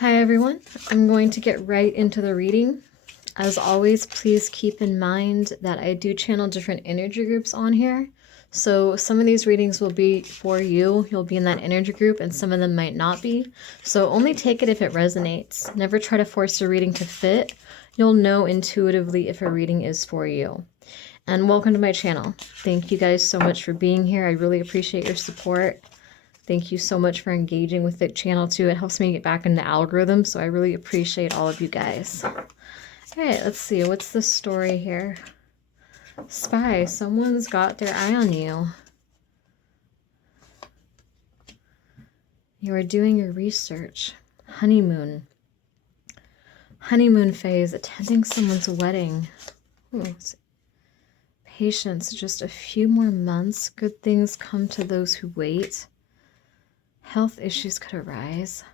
Hi everyone, I'm going to get right into the reading. As always, please keep in mind that I do channel different energy groups on here. So some of these readings will be for you. You'll be in that energy group and some of them might not be. So only take it if it resonates. Never try to force a reading to fit. You'll know intuitively if a reading is for you. And welcome to my channel. Thank you guys so much for being here. I really appreciate your support. Thank you so much for engaging with the channel too. It helps me get back in the algorithm, so I really appreciate all of you guys. All right, let's see. What's the story here? Spy, someone's got their eye on you. You are doing your research. Honeymoon. Honeymoon phase, attending someone's wedding. Ooh, patience, just a few more months. Good things come to those who wait. Health issues could arise.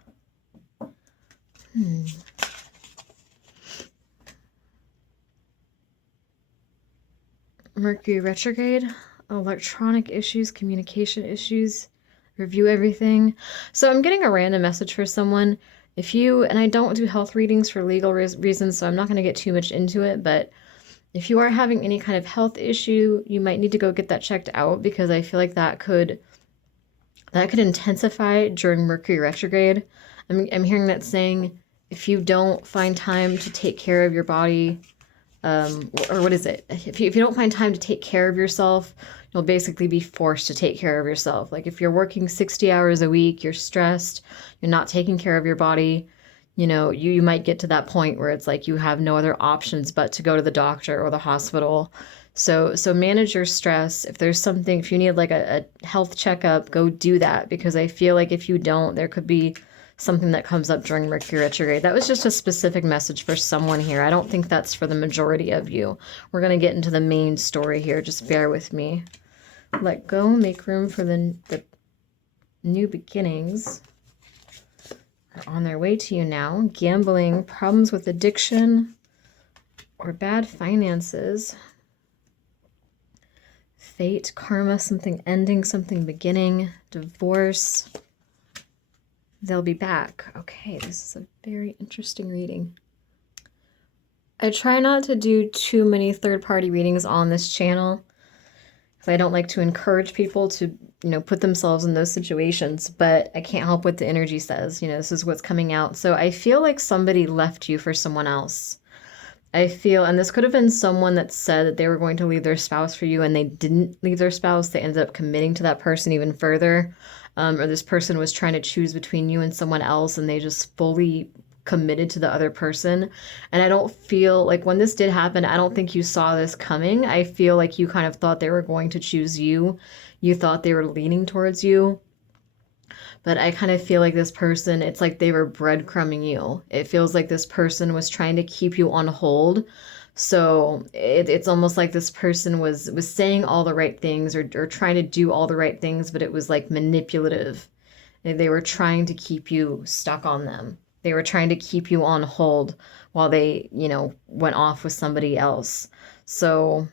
Mercury retrograde, electronic issues, communication issues, review everything. So I'm getting a random message for someone. If you, and I don't do health readings for legal reasons, so I'm not going to get too much into it, but if you are having any kind of health issue, you might need to go get that checked out, because I feel like that could intensify during Mercury retrograde. I'm hearing that saying, if you don't find time to take care of your body, or what is it? If you don't find time to take care of yourself, you'll basically be forced to take care of yourself. Like if you're working 60 hours a week, you're stressed, you're not taking care of your body, you know, you might get to that point where it's like you have no other options but to go to the doctor or the hospital. So manage your stress. If there's something, if you need like a health checkup, go do that, because I feel like if you don't, there could be something that comes up during Mercury retrograde. That was just a specific message for someone here. I don't think that's for the majority of you. We're going to get into the main story here. Just bear with me. Let go, make room for the new beginnings. They're on their way to you now. Gambling, problems with addiction, or bad finances. Fate, karma, something ending, something beginning, divorce. They'll be back. Okay, this is a very interesting reading. I try not to do too many third-party readings on this channel, because I don't like to encourage people to, you know, put themselves in those situations, but I can't help what the energy says. You know, this is what's coming out. So I feel like somebody left you for someone else. I feel, and this could have been someone that said that they were going to leave their spouse for you and they didn't leave their spouse. They ended up committing to that person even further. Or this person was trying to choose between you and someone else and they just fully committed to the other person. And I don't feel like when this did happen, I don't think you saw this coming. I feel like you kind of thought they were going to choose you. You thought they were leaning towards you. But I kind of feel like this person, it's like they were breadcrumbing you. It feels like this person was trying to keep you on hold. So it's almost like this person was saying all the right things or trying to do all the right things, but it was like manipulative. They were trying to keep you stuck on them. They were trying to keep you on hold while they, you know, went off with somebody else. So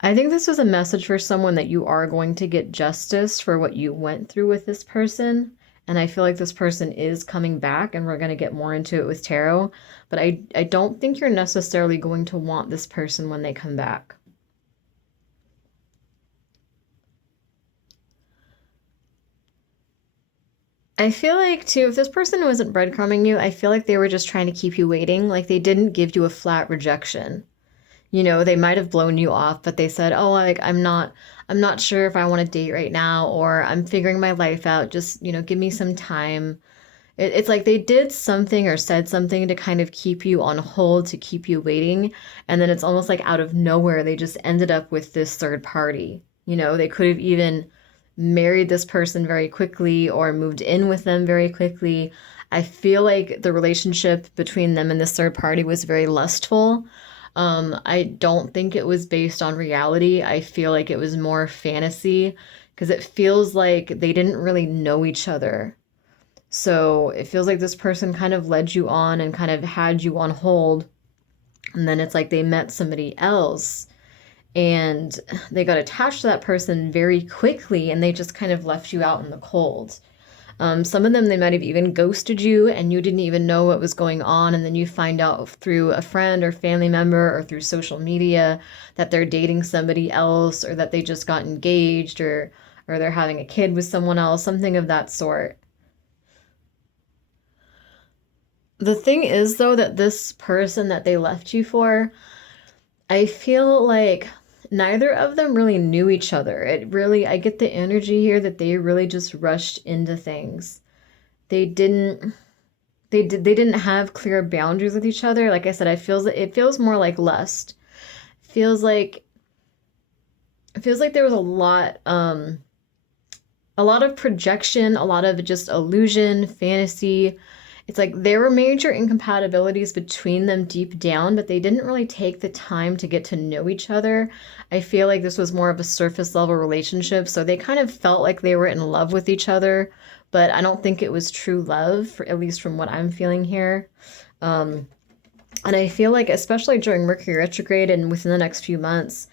I think this is a message for someone that you are going to get justice for what you went through with this person. And I feel like this person is coming back, and we're going to get more into it with tarot. But I don't think you're necessarily going to want this person when they come back. I feel like, too, if this person wasn't breadcrumbing you, I feel like they were just trying to keep you waiting. Like they didn't give you a flat rejection. You know, they might have blown you off, but they said, oh, like, I'm not sure if I want to date right now, or I'm figuring my life out. Just, you know, give me some time. It's like they did something or said something to kind of keep you on hold, to keep you waiting. And then it's almost like out of nowhere, they just ended up with this third party. You know, they could have even married this person very quickly or moved in with them very quickly. I feel like the relationship between them and this third party was very lustful. I don't think it was based on reality. I feel like it was more fantasy, because it feels like they didn't really know each other. So it feels like this person kind of led you on and kind of had you on hold. And then it's like they met somebody else and they got attached to that person very quickly and they just kind of left you out in the cold. Some of them, they might have even ghosted you and you didn't even know what was going on. And then you find out through a friend or family member or through social media that they're dating somebody else, or that they just got engaged, or they're having a kid with someone else, something of that sort. The thing is, though, that this person that they left you for, I feel like neither of them really knew each other. I get the energy here that they really just rushed into things. They didn't they didn't have clear boundaries with each other. Like I said, it feels more like lust. Feels like there was a lot of projection, a lot of just illusion, fantasy. It's like there were major incompatibilities between them deep down, but they didn't really take the time to get to know each other. I feel like this was more of a surface level relationship, so they kind of felt like they were in love with each other, but I don't think it was true love, at least from what I'm feeling here. And I feel like, especially during Mercury retrograde and within the next few months,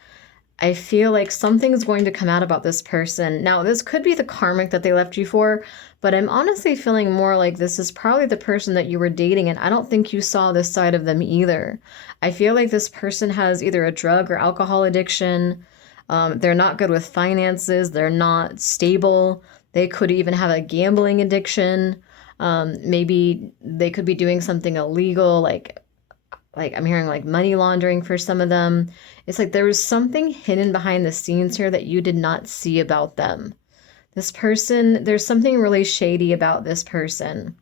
I feel like something's going to come out about this person. Now, this could be the karmic that they left you for, but I'm honestly feeling more like this is probably the person that you were dating, and I don't think you saw this side of them either. I feel like this person has either a drug or alcohol addiction. They're not good with finances. They're not stable. They could even have a gambling addiction. Maybe they could be doing something illegal, like I'm hearing like money laundering for some of them. It's like there was something hidden behind the scenes here that you did not see about them. This person, there's something really shady about this person.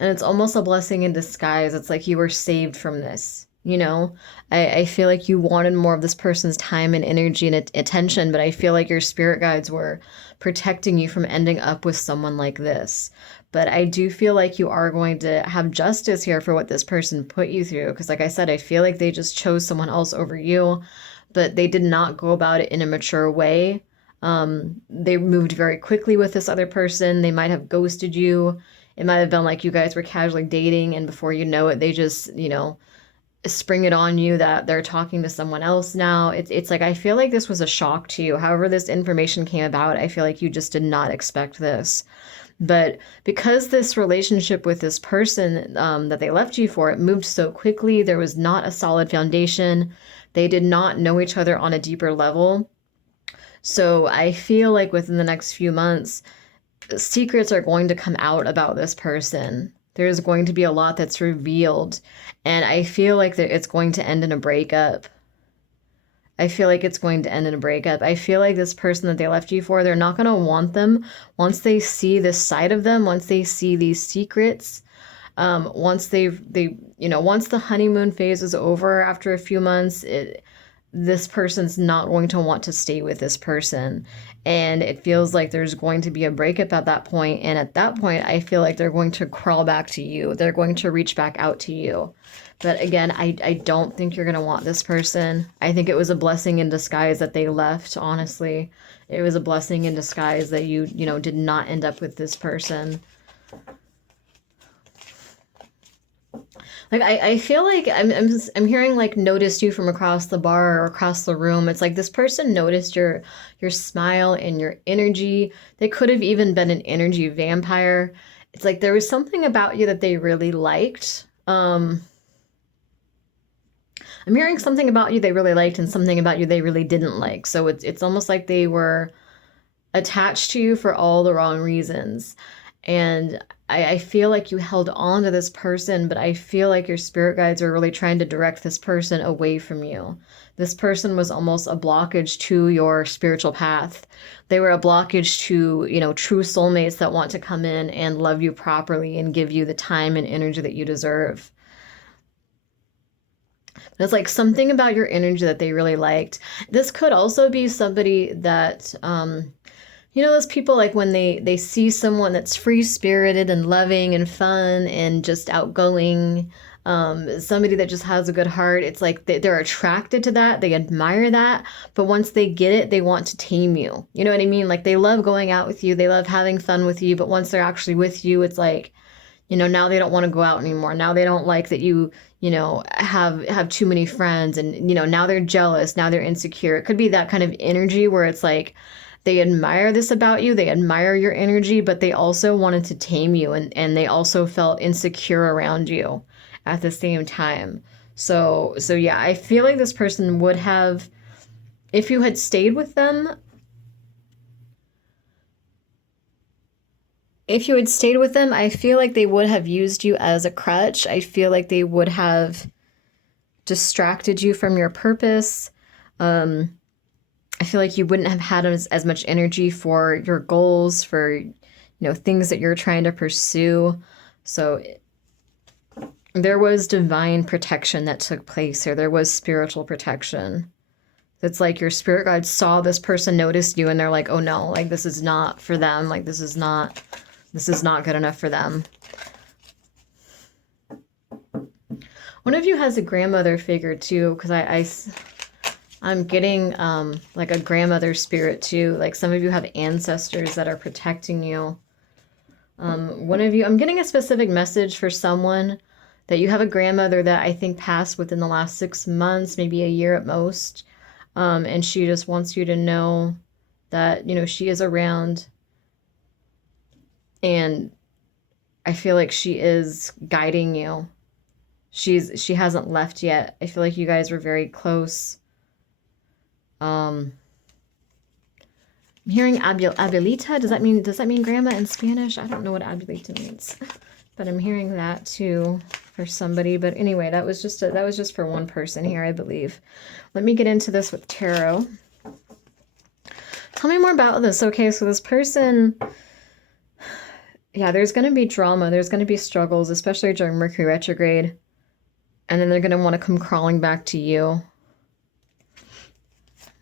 And it's almost a blessing in disguise. It's like you were saved from this, you know? I feel like you wanted more of this person's time and energy and attention, but I feel like your spirit guides were protecting you from ending up with someone like this. But I do feel like you are going to have justice here for what this person put you through. Because like I said, I feel like they just chose someone else over you, but they did not go about it in a mature way. They moved very quickly with this other person. They might have ghosted you. It might have been like you guys were casually dating, and before you know it, they just, spring it on you that they're talking to someone else now. It's like, I feel like this was a shock to you. However this information came about, I feel like you just did not expect this. But because this relationship with this person that they left you for, it moved so quickly, there was not a solid foundation. They did not know each other on a deeper level. So I feel like within the next few months, secrets are going to come out about this person. There's going to be a lot that's revealed. And I feel like it's going to end in a breakup. I feel like it's going to end in a breakup. I feel like this person that they left you for, they're not going to want them once they see this side of them, once they see these secrets, once once the honeymoon phase is over after a few months, this person's not going to want to stay with this person. And it feels like there's going to be a breakup at that point. And at that point, I feel like they're going to crawl back to you. They're going to reach back out to you. But again, I don't think you're going to want this person. I think it was a blessing in disguise that they left, honestly. It was a blessing in disguise that you did not end up with this person. Like, I feel like I'm hearing like noticed you from across the bar or across the room. It's like this person noticed your smile and your energy. They could have even been an energy vampire. It's like there was something about you that they really liked. I'm hearing something about you they really liked and something about you they really didn't like. So it's almost like they were attached to you for all the wrong reasons. And I feel like you held on to this person, but I feel like your spirit guides are really trying to direct this person away from you. This person was almost a blockage to your spiritual path. They were a blockage to, true soulmates that want to come in and love you properly and give you the time and energy that you deserve. It's like something about your energy that they really liked. This could also be somebody that, those people like when they see someone that's free-spirited and loving and fun and just outgoing, somebody that just has a good heart. It's like they're attracted to that. They admire that. But once they get it, they want to tame you. You know what I mean? Like they love going out with you. They love having fun with you. But once they're actually with you, it's like, now they don't want to go out anymore. Now they don't like that you have too many friends, and now they're jealous. Now they're insecure. It could be that kind of energy where it's like they admire this about you. They admire your energy, but they also wanted to tame you, and they also felt insecure around you at the same time. So yeah, I feel like this person would have, if you had stayed with them, I feel like they would have used you as a crutch. I feel like they would have distracted you from your purpose. I feel like you wouldn't have had as much energy for your goals, for, things that you're trying to pursue. So there was divine protection that took place here. There was spiritual protection. It's like your spirit guide saw this person, noticed you, and they're like, oh no, like this is not for them. Like this is not good enough for them. One of you has a grandmother figure too, because I'm getting like a grandmother spirit too. Like some of you have ancestors that are protecting you. One of you, I'm getting a specific message for someone that you have a grandmother that I think passed within the last 6 months, maybe a year at most. And she just wants you to know that, she is around. And I feel like she is guiding you. She hasn't left yet. I feel like you guys were very close. I'm hearing abuelita. Does that mean grandma in Spanish? I don't know what abuelita means, but I'm hearing that too for somebody. But anyway, that was just for one person here, I believe. Let me get into this with tarot. Tell me more about this. Okay, so this person, yeah, there's going to be drama. There's going to be struggles, especially during Mercury retrograde. And then they're going to want to come crawling back to you.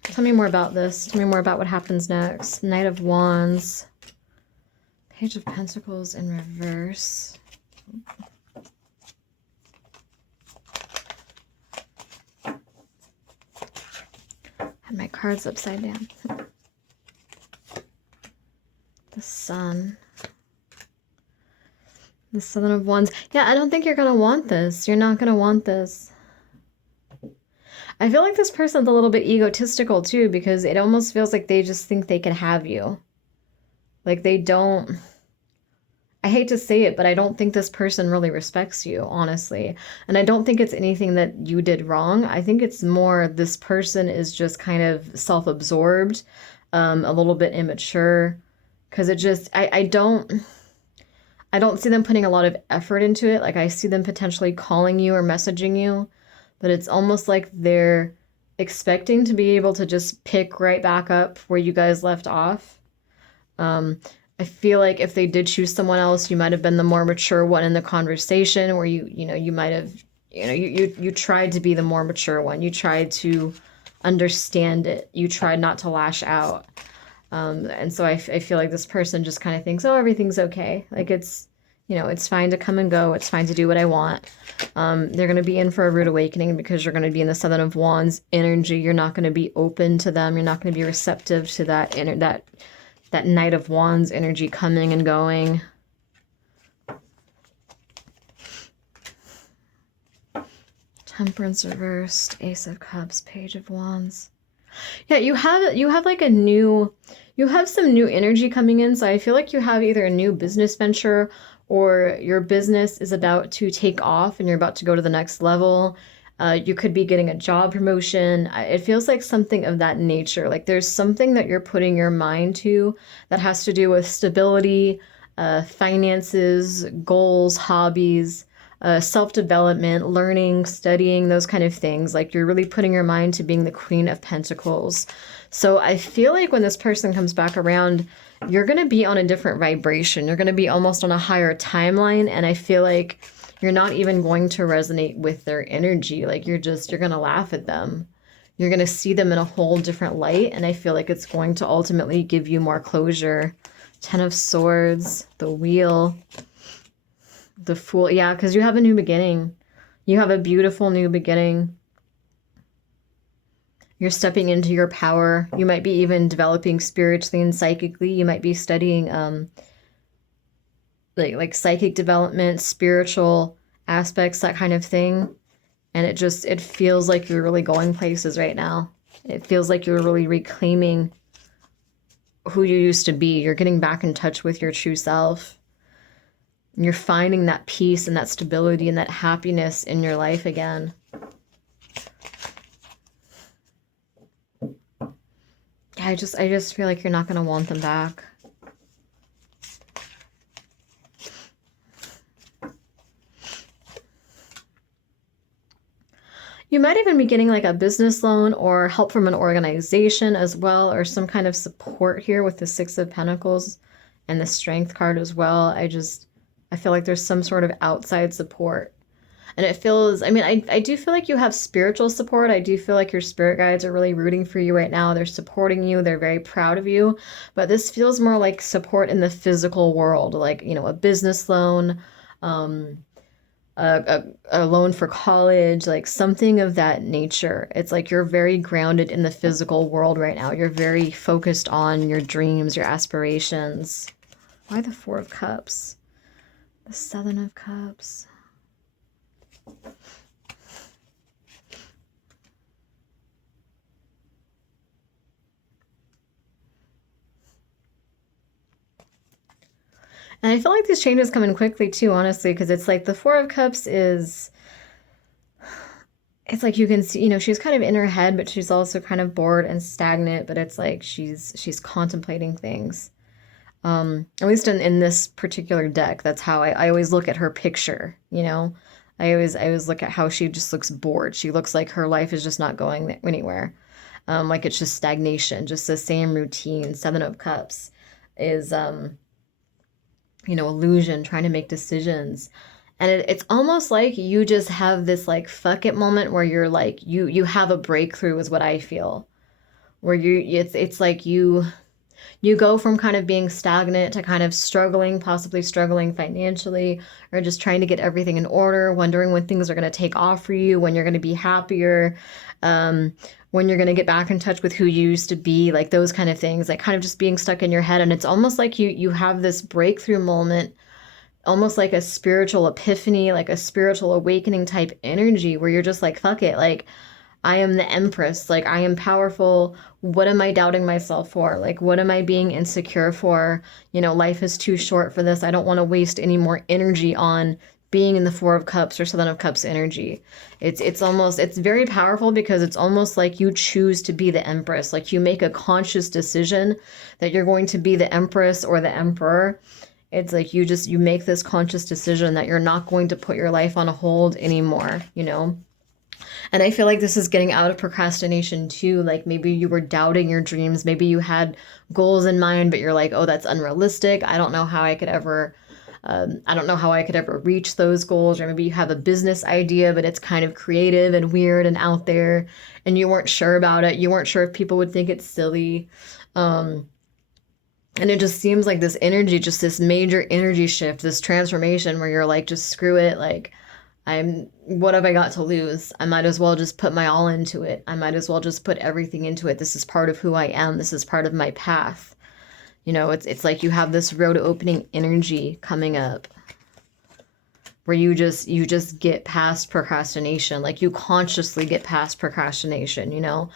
Tell me more about this. Tell me more about what happens next. Knight of Wands. Page of Pentacles in reverse. Had my cards upside down. The Sun. The Seven of Wands. Yeah, I don't think you're going to want this. You're not going to want this. I feel like this person's a little bit egotistical too, because it almost feels like they just think they can have you. Like they don't, I hate to say it, but I don't think this person really respects you, honestly. And I don't think it's anything that you did wrong. I think it's more this person is just kind of self-absorbed, a little bit immature, because it just, I don't see them putting a lot of effort into it. Like I see them potentially calling you or messaging you, but it's almost like they're expecting to be able to just pick right back up where you guys left off. I feel like if they did choose someone else, you might have been the more mature one in the conversation, where you might have, you tried to be the more mature one. You tried to understand it. You tried not to lash out. And so I feel like this person just kind of thinks, oh, everything's okay. Like it's fine to come and go. It's fine to do what I want. They're going to be in for a rude awakening because you're going to be in the Seven of Wands energy. You're not going to be open to them. You're not going to be receptive to that Knight of Wands energy coming and going. Temperance reversed, Ace of Cups, Page of Wands. Yeah, you have like you have some new energy coming in. So I feel like you have either a new business venture, or your business is about to take off and you're about to go to the next level. You could be getting a job promotion. It feels like something of that nature. Like there's something that you're putting your mind to that has to do with stability, finances, goals, hobbies, self-development, learning, studying, those kind of things. Like you're really putting your mind to being the Queen of Pentacles. So I feel like when this person comes back around, you're going to be on a different vibration. You're going to be almost on a higher timeline. And I feel like you're not even going to resonate with their energy. Like you're going to laugh at them. You're going to see them in a whole different light. And I feel like it's going to ultimately give you more closure. Ten of Swords, the Wheel, the Fool. Yeah, because you have a new beginning. You have a beautiful new beginning. You're stepping into your power. You might be even developing spiritually and psychically. You might be studying like psychic development, spiritual aspects, that kind of thing. And it feels like you're really going places right now. It feels like you're really reclaiming who you used to be. You're getting back in touch with your true self. You're finding that peace and that stability and that happiness in your life again. I just feel like you're not going to want them back. You might even be getting like a business loan or help from an organization as well, or some kind of support here with the Six of Pentacles and the Strength card as well. I feel like there's some sort of outside support. And it feels, I mean, I do feel like you have spiritual support. I do feel like your spirit guides are really rooting for you right now. They're supporting you. They're very proud of you. But this feels more like support in the physical world, like, you know, a business loan, a loan for college, like something of that nature. It's like you're very grounded in the physical world right now. You're very focused on your dreams, your aspirations. Why the Four of Cups? The Seven of Cups. And I feel like these changes come in quickly too, honestly, because it's like the Four of Cups is, it's like you can see, you know, she's kind of in her head, but she's also kind of bored and stagnant, but it's like she's contemplating things. At least in this particular deck, that's how I always look at her picture, you know? I always look at how she just looks bored. She looks like her life is just not going anywhere. Like it's just stagnation, just the same routine. Seven of Cups is, you know, illusion, trying to make decisions. And it's almost like you just have this like fuck it moment where you're like, you have a breakthrough is what I feel. Where it's like you go from kind of being stagnant to kind of struggling, possibly struggling financially, or just trying to get everything in order, wondering when things are going to take off for you, when you're going to be happier, when you're going to get back in touch with who you used to be, like those kind of things, like kind of just being stuck in your head. And it's almost like you have this breakthrough moment, almost like a spiritual epiphany, like a spiritual awakening type energy where you're just like, fuck it, like I am the Empress, like I am powerful. What am I doubting myself for? Like, what am I being insecure for? You know, life is too short for this. I don't want to waste any more energy on being in the Four of Cups or Seven of Cups energy. It's very powerful because it's almost like you choose to be the Empress. Like you make a conscious decision that you're going to be the Empress or the Emperor. It's like you make this conscious decision that you're not going to put your life on a hold anymore, you know? And I feel like this is getting out of procrastination too. Like maybe you were doubting your dreams. Maybe you had goals in mind, but you're like, oh, that's unrealistic. I don't know how I could ever reach those goals. Or maybe you have a business idea, but it's kind of creative and weird and out there and you weren't sure about it. You weren't sure if people would think it's silly. And it just seems like this energy, just this major energy shift, this transformation where you're like, just screw it. Like, what have I got to lose? I might as well just put my all into it. I might as well just put everything into it. This is part of who I am. This is part of my path. You know, it's like you have this road opening energy coming up where you just get past procrastination. Like you consciously get past procrastination, you know,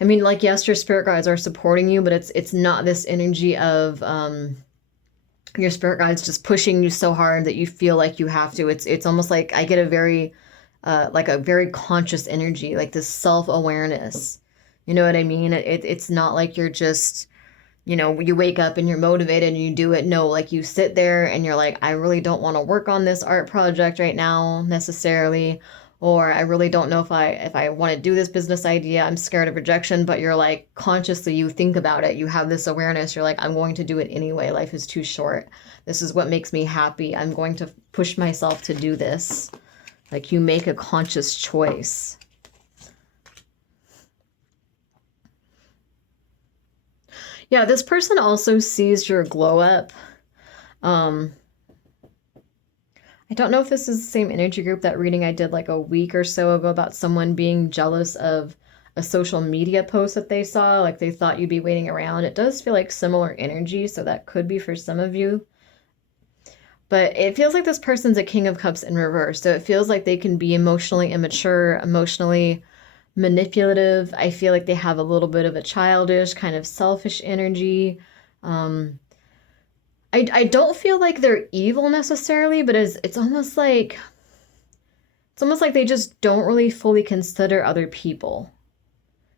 I mean, like, yes, your spirit guides are supporting you, but it's not this energy of, your spirit guides just pushing you so hard that you feel like you have to. It's almost like I get a very conscious energy, like this self-awareness. You know what I mean? It's not like you're just, you know, you wake up and you're motivated and you do it. No, like you sit there and you're like, I really don't want to work on this art project right now necessarily. Or I really don't know if I want to do this business idea. I'm scared of rejection, but you're like consciously you think about it. You have this awareness. You're like, I'm going to do it anyway. Life is too short. This is what makes me happy. I'm going to push myself to do this. Like you make a conscious choice. Yeah, this person also sees your glow up. I don't know if this is the same energy group, that reading I did like a week or so ago about someone being jealous of a social media post that they saw, like they thought you'd be waiting around. It does feel like similar energy, so that could be for some of you. But it feels like this person's a King of Cups in reverse, so it feels like they can be emotionally immature, emotionally manipulative. I feel like they have a little bit of a childish, kind of selfish energy. I don't feel like they're evil necessarily, but it's almost like they just don't really fully consider other people.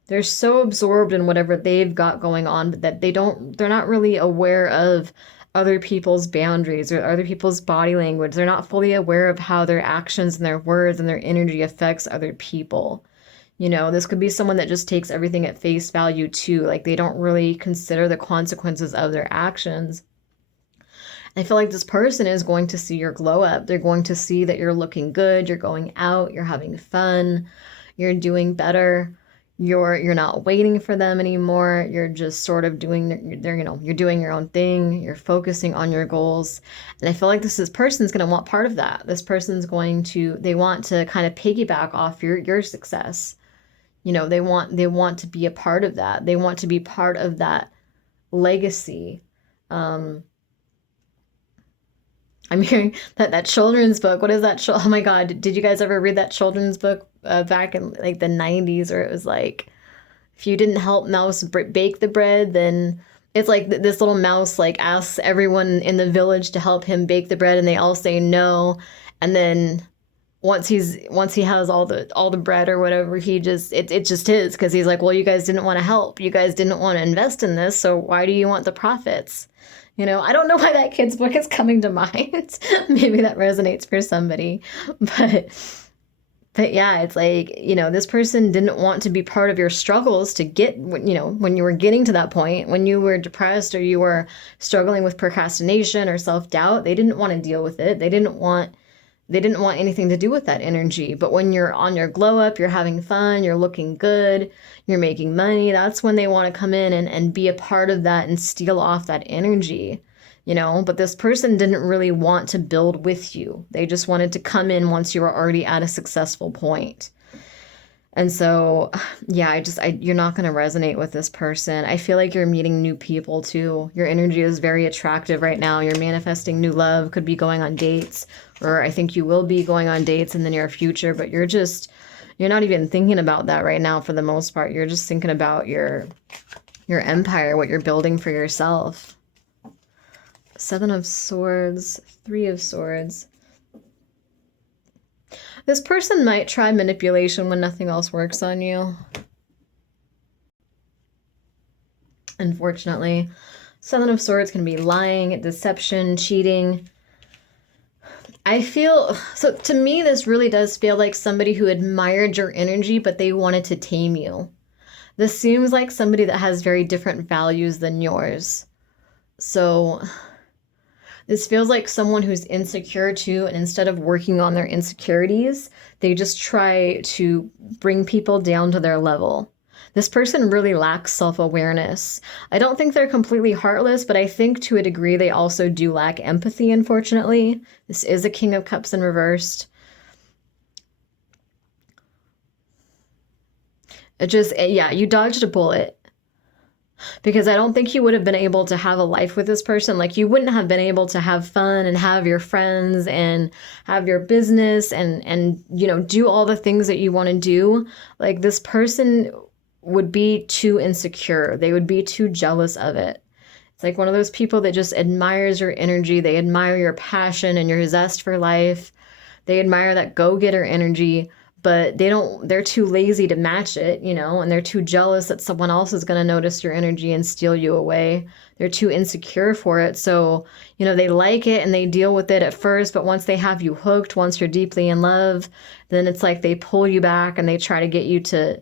They're so absorbed in whatever they've got going on that they're not really aware of other people's boundaries or other people's body language. They're not fully aware of how their actions and their words and their energy affects other people. You know, this could be someone that just takes everything at face value too. Like they don't really consider the consequences of their actions. I feel like this person is going to see your glow up. They're going to see that you're looking good, you're going out, you're having fun, you're doing better. You're not waiting for them anymore. You're just sort of doing you're doing your own thing. You're focusing on your goals. And I feel like this person's going to want part of that. This person's they want to kind of piggyback off your success. You know, they want to be a part of that. They want to be part of that legacy. I'm hearing that children's book. What is that? Oh my God. Did you guys ever read that children's book back in like the 90s where it was like, if you didn't help mouse bake the bread, then it's like this little mouse like asks everyone in the village to help him bake the bread and they all say no. And then once he has all the bread or whatever, it's just his, because he's like, well, you guys didn't want to help. You guys didn't want to invest in this. So why do you want the profits? You know, I don't know why that kid's book is coming to mind. Maybe that resonates for somebody. But yeah, it's like, you know, this person didn't want to be part of your struggles to get, you know, when you were getting to that point, when you were depressed or you were struggling with procrastination or self-doubt, they didn't want to deal with it. They didn't want anything to do with that energy. But when you're on your glow up, you're having fun, you're looking good, you're making money, that's when they want to come in and be a part of that and steal off that energy, you know. But this person didn't really want to build with you. They just wanted to come in once you were already at a successful point. And so, yeah, you're not going to resonate with this person. I feel like you're meeting new people too. Your energy is very attractive right now. You're manifesting new love, could be going on dates, or I think you will be going on dates in the near future, but you're not even thinking about that right now for the most part. You're just thinking about your empire, what you're building for yourself. 7 of Swords, 3 of Swords. This person might try manipulation when nothing else works on you. Unfortunately. 7 of Swords can be lying, deception, cheating. So to me, this really does feel like somebody who admired your energy, but they wanted to tame you. This seems like somebody that has very different values than yours. So this feels like someone who's insecure too, and instead of working on their insecurities, they just try to bring people down to their level. This person really lacks self-awareness. I don't think they're completely heartless, but I think to a degree they also do lack empathy, unfortunately. This is a King of Cups in reversed. Yeah, you dodged a bullet. Because I don't think you would have been able to have a life with this person. Like, you wouldn't have been able to have fun and have your friends and have your business and you know, do all the things that you want to do. Like, this person would be too insecure. They would be too jealous of it. It's like one of those people that just admires your energy. They admire your passion and your zest for life. They admire that go-getter energy, but they're too lazy to match it, you know, and they're too jealous that someone else is going to notice your energy and steal you away. They're too insecure for it. So, you know, they like it and they deal with it at first, but once they have you hooked, once you're deeply in love, then it's like they pull you back and they try to get you to,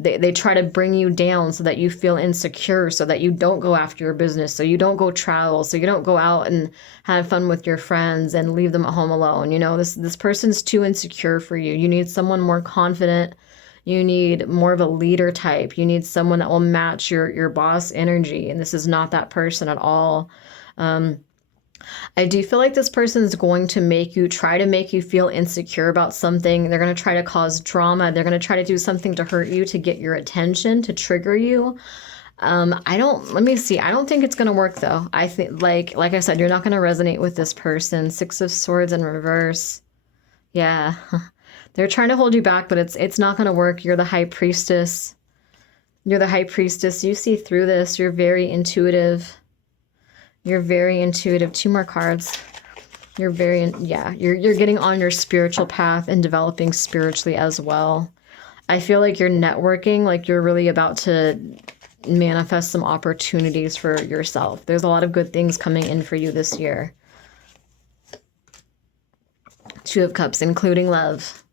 they try to bring you down so that you feel insecure, so that you don't go after your business, so you don't go travel, so you don't go out and have fun with your friends and leave them at home alone. You know, this person's too insecure for you. You need someone more confident. You need more of a leader type. You need someone that will match your boss energy, and this is not that person at all. I do feel like this person is going to try to make you feel insecure about something. They're going to try to cause drama. They're going to try to do something to hurt you, to get your attention, to trigger you. Let me see. I don't think it's going to work though. I think, like I said, you're not going to resonate with this person. 6 of Swords in reverse. Yeah. They're trying to hold you back, but it's not going to work. You're the high priestess. You're the high priestess. You see through this. You're very intuitive. You're very intuitive. 2 more cards. You're very, yeah, you're getting on your spiritual path and developing spiritually as well. I feel like you're networking, like you're really about to manifest some opportunities for yourself. There's a lot of good things coming in for you this year. 2 of Cups, including love.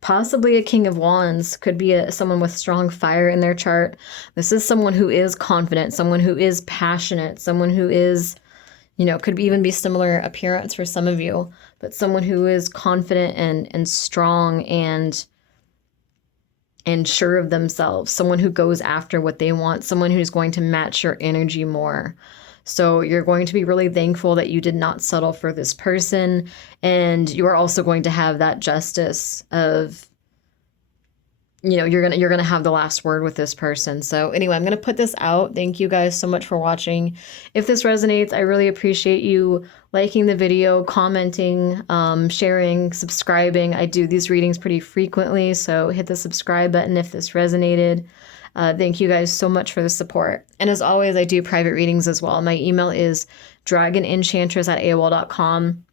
Possibly a King of Wands. Could be someone with strong fire in their chart. This is someone who is confident, someone who is passionate, someone who is, you know, could even be similar appearance for some of you, but someone who is confident and strong and sure of themselves, someone who goes after what they want, someone who's going to match your energy more. So you're going to be really thankful that you did not settle for this person, and you are also going to have that justice of, you know, you're gonna have the last word with this person. So anyway, I'm gonna put this out. Thank you guys so much for watching. If this resonates, I really appreciate you liking the video, commenting, sharing, subscribing. I do these readings pretty frequently, so hit the subscribe button if this resonated. Thank you guys so much for the support. And as always, I do private readings as well. My email is dragonenchantress@aol.com.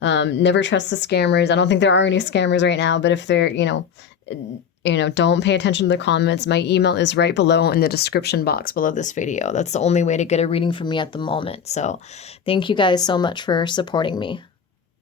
Never trust the scammers. I don't think there are any scammers right now, but if they're, don't pay attention to the comments. My email is right below in the description box below this video. That's the only way to get a reading from me at the moment. So thank you guys so much for supporting me.